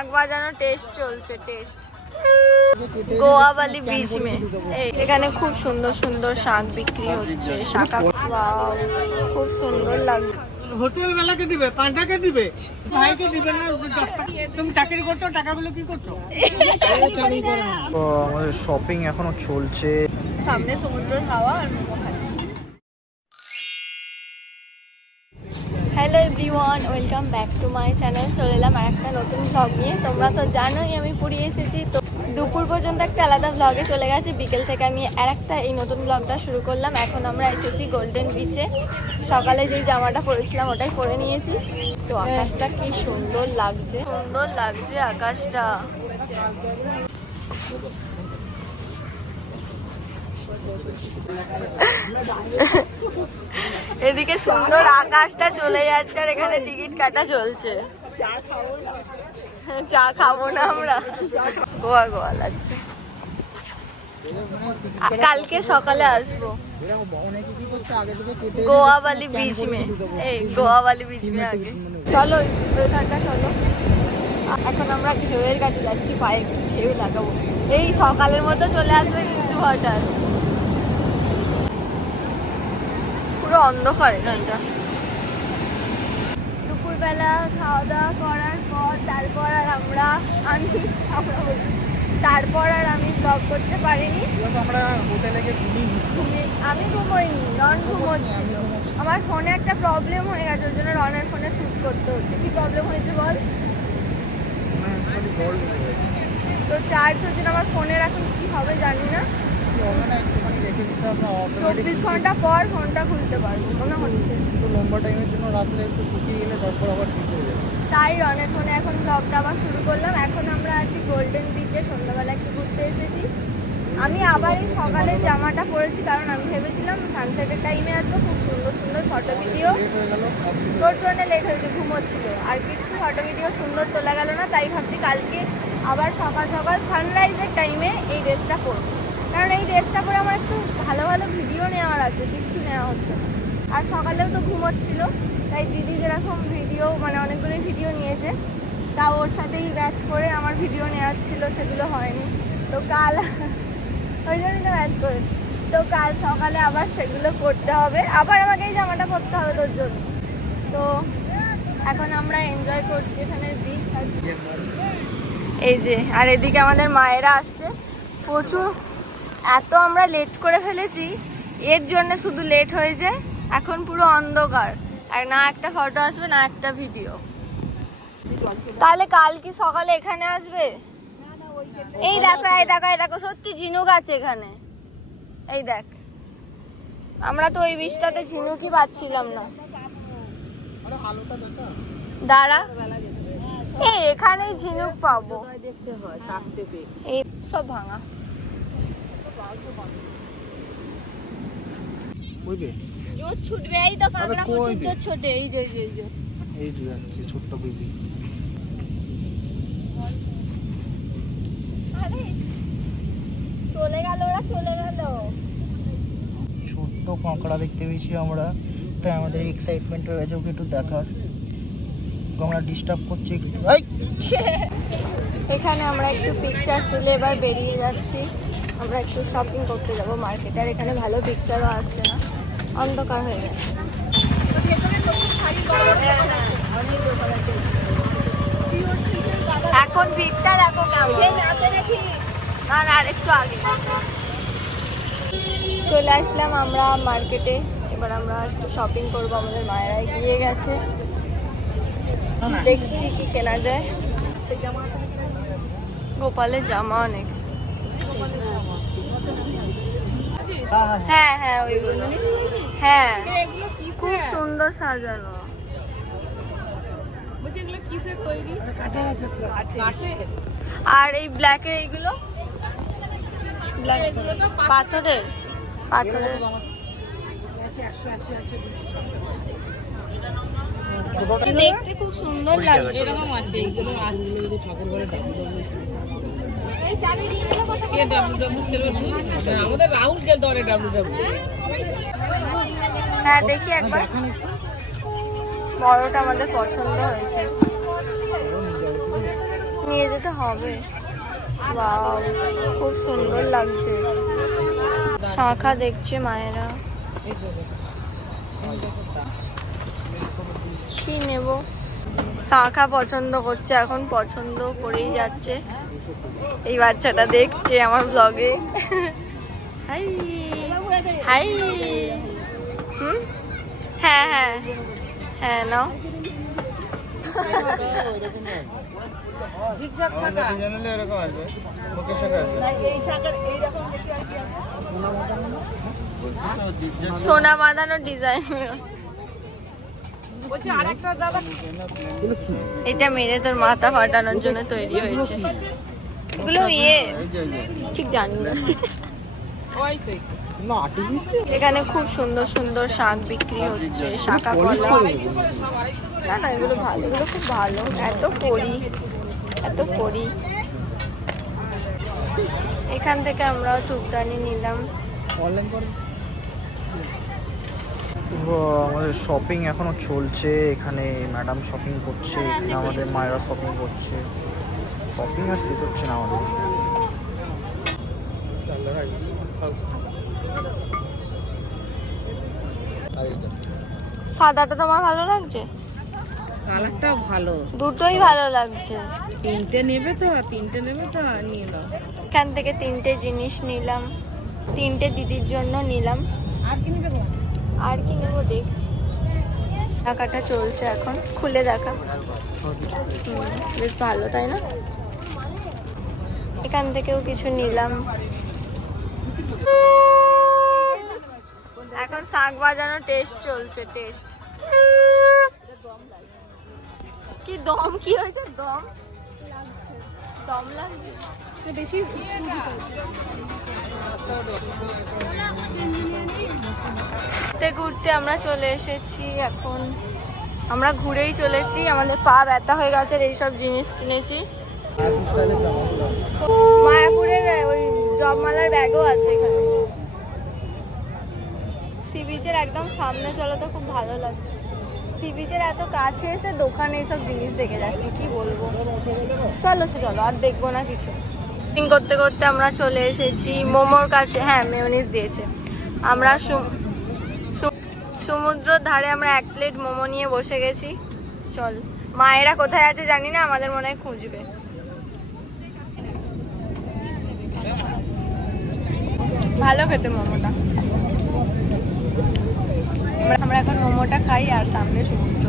শাক বাজানো টেস্ট চলছে, টেস্ট গোয়া वाली बीच में। এখানে খুব সুন্দর সুন্দর শাক বিক্রি হচ্ছে। শাক খুব সুন্দর লাগছে। হোটেল বেলাকে দিবে, পান্ডাকে দিবে, ভাইকে দিবে না। তুমি চাকরি করছো, টাকাগুলো কি করছো? তো আমাদের শপিং এখনো চলছে। সামনে সমুদ্রের হাওয়া আর মোমো খাচ্ছি। Hello everyone, welcome back to my channel. চলে এলাম আর একটা নতুন ব্লগ নিয়ে। তোমরা তো জানোই আমি পুরী এসেছি, তো দুপুর পর্যন্ত একটা আলাদা ব্লগে চলে গেছে। বিকেল থেকে আমি আর একটা এই নতুন ব্লগটা শুরু করলাম। এখন আমরা এসেছি গোল্ডেন বিচে। সকালে যেই জামাটা পরেছিলাম ওটাই পরে নিয়েছি। তো আকাশটা কি সুন্দর লাগছে, সুন্দর লাগছে আকাশটা। এদিকে সুন্দর আকাশটা চলে যাচ্ছে আর এখানে টিকিট কাটা চলছে। চা খাবো না আমরা, গোয়া গোয়া লাগছে। কালকে সকালে আসবো গোয়া वाली बीच में। এই গোয়া वाली बीच में আগে চলো, ওইখানটা চলো। এখন আমরা ঢেউয়ের কাছে যাচ্ছি, পায়ে একটু ঢেউ লাগাবো। এই সকালের মতো চলে আসবে কিন্তু হঠাৎ, পুরো অন্ধকার এখানটা। দুপুরবেলা খাওয়া দাওয়া করার পর তারপর আর তারপর আর আমি ব্লগ করতে পারিনি। আমরা হোটেলে গিয়ে আমি ঘুমোইনি, রন ঘুমোচ্ছিল। আমার ফোনে একটা প্রবলেম হয়ে গেছে, ওই জন্য রনের ফোনে শ্যুট করতে হচ্ছে। কি প্রবলেম হয়েছে বল? তো চার্জ হচ্ছে না আমার ফোনের, এখন কি হবে জানি না। 24 ঘন্টা পর ফোনটা খুলতে পারবো মনে হচ্ছে। লম্বা টাইমের জন্য রাত্রে একটু শুকিয়ে গেলে তারপর আবার ঠিক হয়ে যাবে। তাই রনের ফোনে এখন ব্লগটা আবার শুরু করলাম। এখন আমরা আছি গোল্ডেন বিচে, সন্ধ্যাবেলা একটু ঘুরতে এসেছি। আমি আবার এই সকালের জামাটা পরেছি কারণ আমি ভেবেছিলাম সানসেটের টাইমে আসবো, খুব সুন্দর সুন্দর ফটো ভিডিও। তোর জন্য লেট হয়েছে, ঘুমোচ্ছিল আর কিছু ফটো ভিডিও সুন্দর তোলা গেল না। তাই ভাবছি কালকে আবার সকাল সকাল সানরাইজের টাইমে এই ড্রেসটা পরবো, কারণ এই ড্রেসটা পরে আমার একটু ভালো ভালো ভিডিও নেওয়ার আছে, কিচ্ছু নেওয়া হচ্ছে না। আর সকালেও তো ঘুমোচ্ছিল, তাই দিদি যেরকম ভিডিও মানে অনেকগুলো ভিডিও নিয়েছে, তা ওর সাথেই ম্যাচ করে আমার ভিডিও নেওয়ার ছিল, সেগুলো হয়নি। তো কাল ওই জন্যই তো ম্যাচ করে, তো কাল সকালে আবার সেগুলো করতে হবে। আবার আমাকে এই জামাটা পরতে হবে তোর জন্য। তো এখন আমরা এনজয় করছি এখানে বিচ। এই যে, আর এদিকে আমাদের মায়েরা আসছে প্রচুর। এত আমরা লেট করে ফেলেছি, এর জন্য শুধু লেট হয়ে যায়। এখন পুরো অন্ধকার, আর না একটা ফটো আসবে না একটা ভিডিও। তাহলে কাল কি সকালে এখানে আসবে? এই দেখো, এই দেখো, এই দেখো, সত্যি ঝিনুক আছে এখানে। এই দেখ, আমরা তো ওই বীজটাতে ঝিনুকই পাচ্ছিলাম না। দাঁড়া, এই এখানেই ঝিনুক পাবো। এই সব ভাঙা। জোর ছুটবে, এই তো কাঁকড়া প্রচুর জোর ছোটে। এই যে এই যে যাচ্ছে ছোট্ট বেবি। আরে চলে গেল, ওরা চলে গেল। ছোট্ট কাঁকড়া দেখতে পেয়েছি আমরা, তাই আমাদের এক্সাইটমেন্ট হয়ে গেছে ওকে একটু দেখার। আমরা ডিস্টার্ব করছি একটু। এখানে আমরা একটু পিকচার তুলে এবার বেরিয়ে যাচ্ছি। আমরা একটু শপিং করতে যাবো মার্কেটে, আর এখানে ভালো পিকচারও আসছে না, অন্ধকার হয়ে গেছে। এখন ভিড়টা দেখো কেমন। আর একটু আগে চলে আসলাম আমরা মার্কেটে। এবার আমরা একটু শপিং করবো, আমাদের মায়েরা এগিয়ে গেছে। দেখছি কি কেনা যায়। গোপালের জামা অনেক। হ্যাঁ হ্যাঁ ওইগুলো, হ্যাঁ খুব সুন্দর সাজানো। আর এই ব্ল্যাকের এইগুলো পাথরের পাথরের দেখতে খুব সুন্দর লাগছে। এরকম আছে, এইগুলো আছে। হ্যাঁ দেখি একবার, বড়টা আমাদের পছন্দ হয়েছে। নিয়ে যেতে হবে। বাহ, খুব সুন্দর লাগছে। শাঁখা দেখছে মায়েরা। কি নেব? শাঁখা পছন্দ করছে, এখন পছন্দ করেই যাচ্ছে। এই বাচ্চাটা দেখছে আমার ব্লগে। High high. হ্যাঁ হ্যাঁ হ্যাঁ, নাও। সোনা বাঁধানো ডিজাইন। এটা মেরে তোর মাথা ফাটানোর জন্য তৈরি হয়েছে। এগুলো ঠিক জানি না। এখানে খুব সুন্দর সুন্দর শাক বিক্রি হচ্ছে, শাঁখা কলা। না না, এগুলো ভালো, এগুলো খুব ভালো। এত করি। এখান থেকে আমরা টুকটানি নিলাম। আমাদের শপিং এখনো চলছে। এখানে ম্যাডাম শপিং করছে, এখানে আমাদের মায়েরা শপিং করছে। শপিং আর শেষ হচ্ছে না আমাদের। সাদাটা তোমার ভালো লাগছে? কালারটাও ভালো, দুটোই ভালো লাগছে। তিনটে নেবে তো নিয়ে নাও। এখান থেকে 3টে জিনিস নিলাম, 3টে দিদির জন্য নিলাম। আর কি নেবে? আর কি নেবো দেখছি। টাকাটা চলছে এখন, খুলে দেখা। বেশ ভালো, তাই না? এখান থেকেও কিছু নিলাম। এখন শাক বাজানো টেস্ট চলছে, টেস্ট। কি দম? কি হয়েছে? দম লাগছে, দম লাগছে বেশি। ঘুরতে ঘুরতে আমরা চলে এসেছি। এখন আমরা ঘুরেই চলেছি, আমাদের পা ব্যথা হয়ে গেছে। এইসব জিনিস কিনেছি। মায়াপুরের ওই জবমালার ব্যাগও আছে এখানে। সি বিচের একদম সামনে, চলো তো, খুব ভালো লাগছে। সি বিচের এত কাছে এসে দোকানে এইসব জিনিস দেখে যাচ্ছি, কি বলবো। চলো আর দেখবো না কিছু। শপিং করতে করতে আমরা চলে এসেছি মোমোর কাছে। হ্যাঁ, মেয়োনিজ দিয়েছে। আমরা সমুদ্রের ধারে আমরা 1 প্লেট মোমো নিয়ে বসে গেছি। চল, মায়েরা কোথায় আছে জানি না, আমাদের মনে হয় খুঁজবে। ভালো খেতে মোমোটা। আমরা এখন মোমোটা খাই আর সামনে সমুদ্র।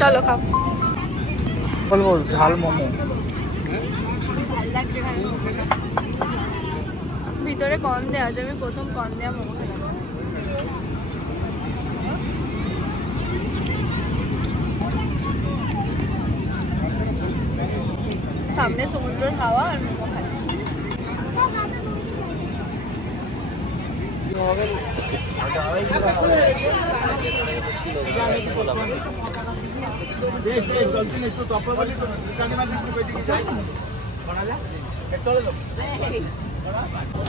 চলো খাও। বলবো ঝাল মোমো। ভিতরে কর্ন দেওয়া আছে। আমি প্রথম কর্ন দেওয়া মোমো খেলাম। সামনে সমুদ্রের হাওয়া আর মোমো খাই।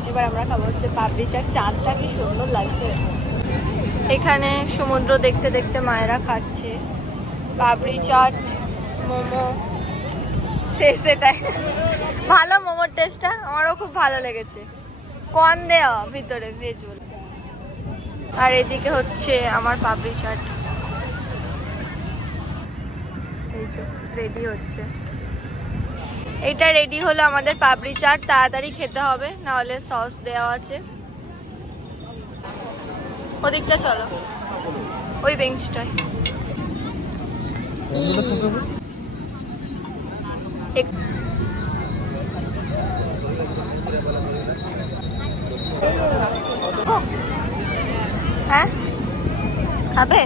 এবার আমরা খাবো হচ্ছে পাপড়ি চাট। চাঁদটা কি সুন্দর লাগছে। এখানে সমুদ্র দেখতে দেখতে মায়েরা খাচ্ছে পাপড়ি চাট, মোমো। সেটাই ভালো, মোমোর টেস্টটা আমারও খুব ভালো লেগেছে। কর্ন দেওয়া ভিতরে, ভেজ বলে। আর এদিকে হচ্ছে আমার পাপড়ি চাট, রেডি হচ্ছে। এটা রেডি হলো আমাদের পাপড়ি চাট। তাড়াতাড়ি খেতে হবে, নাহলে সস দেওয়া আছে। ওদিকটা চলো, ওই বেঞ্চটায়। হ্যাঁ, খাবে?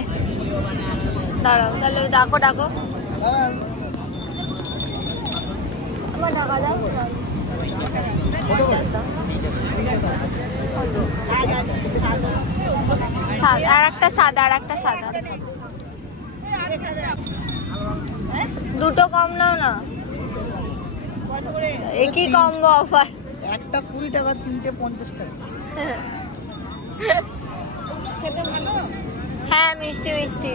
দাঁড়াও, তাহলে ডাকো। আর একটা সাদা। দুটো কম নাও না, একই কম্বো অফার। একটা 20 টাকা, 3টে 50 টাকা। হ্যাঁ, মিষ্টি।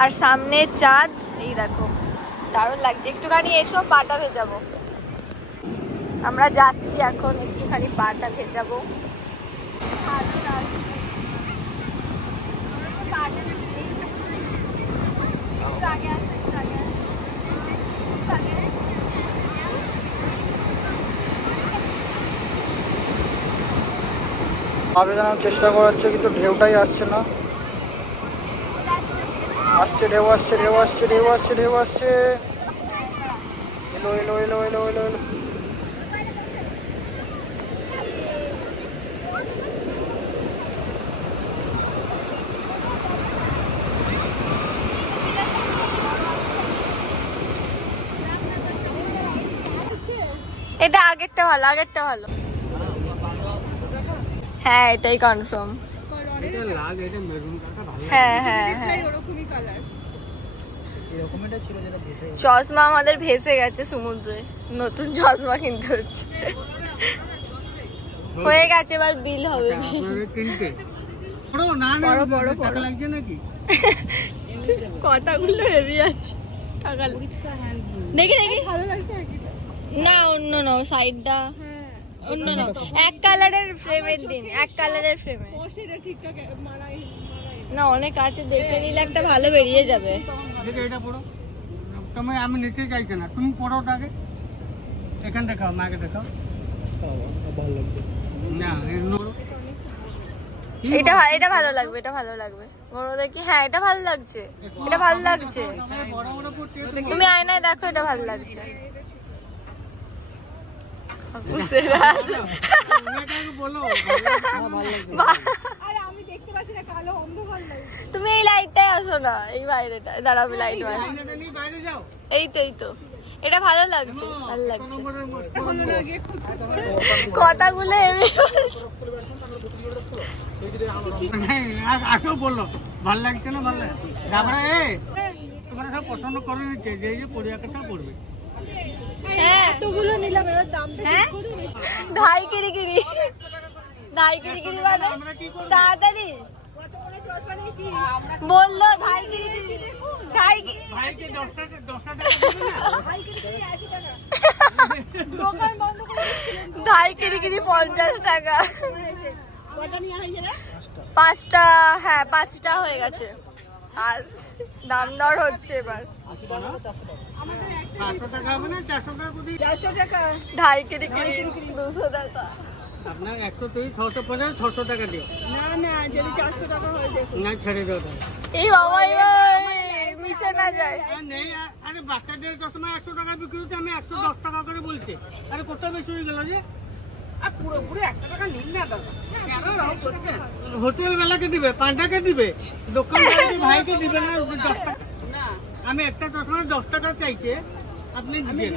আর সামনে চাঁদ, এই দেখো দারুণ লাগছে। একটুখানি এসো, পাটা ভেজাবো। আমরা যাচ্ছি এখন, একটুখানি পাটা ভেজাবো। আগে জানার চেষ্টা করাচ্ছে কিন্তু ঢেউটাই আসছে না। আসছে ঢেউ, আসছে ঢেউ, আসছে ঢেউ, আসছে ঢেউ, আসছে। এলো এলো এলো এলো এলো এলো। এটা আগেরটা ভালো, আগেরটা ভালো। হ্যাঁ এটাই কনফার্ম। এটা লাল, এটা মেরুন কালারটা ভালো লাগে। হ্যাঁ হ্যাঁ হ্যাঁ, এরকম এটা ছিল যেটা ভেসে গেছে। চশমা আমাদের ভেসে গেছে সমুদ্রে, নতুন চশমা কিনতে হচ্ছে। হয়ে গেছে, এবার বিল হবে। আচ্ছা, আপনাদের তিনটে বড় না না বড়, বড়, টাকা বড়। লাগছে নাকি? কথাগুলো হেভি আছে। দেখি দেখি ভালো লাগছে না, অন্য নাও, সাইডটা অন্য নাও। এক কালারের ফ্রেমের দিন, এক কালারের ফ্রেমে না, অনেক আছে, দেখে নিলে একটা ভালো বেরিয়ে যাবে। দেখে এটা পড়ো। তুমি, আমি নিতে চাইছি না, তুমি পড়ো ওটাকে। এখান দেখাও, মাকে দেখাও। ভালো লাগবে। না এর নোড়ো। কি এটা এটা ভালো লাগবে, এটা ভালো লাগবে। বড় দেখি, হ্যাঁ এটা ভালো লাগছে, এটা ভালো লাগছে। আমাদের বড় বড় পড়তে তুমি আয়নায় দেখো, এটা ভালো লাগছে। বুঝতে বলো তুমি এই লাইটটায় আসো না, এই বাইরেটা দাঁড়াবে, লাইট বাইরে। বাইরে যাও। এই তো, এই তো, এটা ভালো লাগছে, ভালো লাগছে। কথাগুলো কথাগুলো এমনি বলছে। আগেও বললো ভালো লাগছে না, ভালো লাগছে। তারপরে তোমরা সব পছন্দ করে নিচ্ছে যে যে পরিয়াকাটা পড়বে। হ্যাঁ এতগুলো নিলাম, এর দাম হ্যাঁ ধাই কিরি কিরি, ধাই কিরি কিরি মানে তাড়াতাড়ি বললো ধাই কিরি কিরি, ধাই ভাইকে 10 টাকা দেবে না? ধাই কিরি কিরি 50 টাকা। 5টা, হ্যাঁ 5টা হয়ে গেছে। আর দাম দর হচ্ছে এবার। 500 টাকা হবে না, 400 টাকা কোটি। ধাই কিরি কিরি 200 টাকা। আপনার 100 থেকে 650, 600 টাকা দিও। না ছেড়ে দাও তাহলে। এই বাবা, মিশে না যায়। আর নেই, আরে বাচ্চাদের চশমা 100 টাকা বিক্রি হচ্ছে, আমি 110 টাকা করে বলছি। আরে কত বেশি হয়ে গেল যে? হোটেল বেলাকে দিবে, পান্ডাকে দিবে, দোকানদারকে ভাইকে দিবে না 10 টাকা। আমি একটা চশমা 10 টাকা চাইছে, আপনি দিবেন।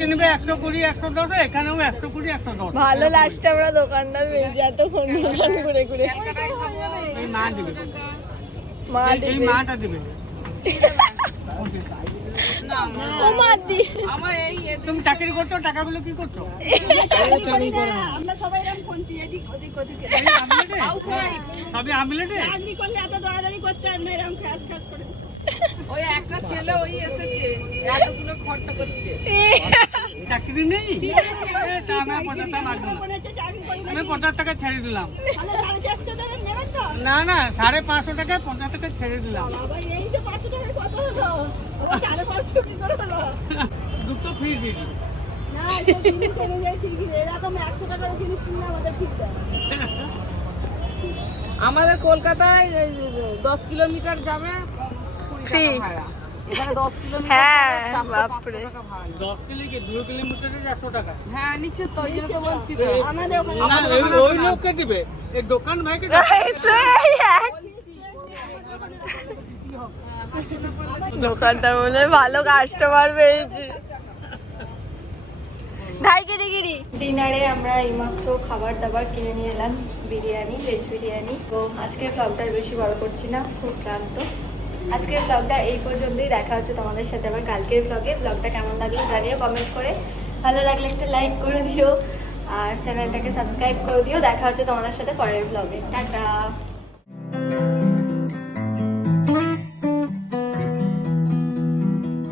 কিনবে 120, 110, এখানেও 120, 110। ভালো লাস্টে আমরা দোকানদার পেয়েছি, এত ফোন দোকান ঘুরে ঘুরে। এই মা দিবে, মা এই দিবে, মাটা দিবে। ও মা দি। তুমি চাকরি করছো, টাকাগুলো কি করছো? সবই আমলেটে? চাকরি নেই? তা আমি 50 টাকা মারবো না। আমি 50 টাকা ছেড়ে দিলাম। না না, 550 টাকায় 50 টাকা ছেড়ে দিলাম। দুটো ফ্রি দিয়ে দিই। আমাদের কলকাতায় 10 কিলোমিটার যাবে ফ্রি। এখানে 10 কিলোমিটার হ্যাঁ যাবে 400 বাপরে। টাকা ভাড়া। 10 কিলো কি 2 কিলোমিটারে 400 টাকা। হ্যাঁ নিচে তো, এই জন্য তো বলছি তো। না, ওই লোককে দিবে, এই দোকান ভাইকে দিবে। সেই এক। দোকানটার মধ্যে ভালো কাস্টমার পেয়েছি। ধাইগিরি ডিনারে আমরা এইমাত্র খাবার দাবার কিনে নিয়ে এলাম, বিরিয়ানি, ভেজ বিরিয়ানি। তো আজকের ব্লগটা বেশি বড় করছি না, খুব ক্লান্ত। আজকের ব্লগটা এই পর্যন্তই, দেখা হচ্ছে তোমাদের সাথে আবার কালকের ব্লগে। ব্লগটা কেমন লাগলো জানিও কমেন্ট করে, ভালো লাগলে একটা লাইক করে দিও আর চ্যানেলটাকে সাবস্ক্রাইব করে দিও। দেখা হচ্ছে তোমাদের সাথে পরের ব্লগে। টাটা।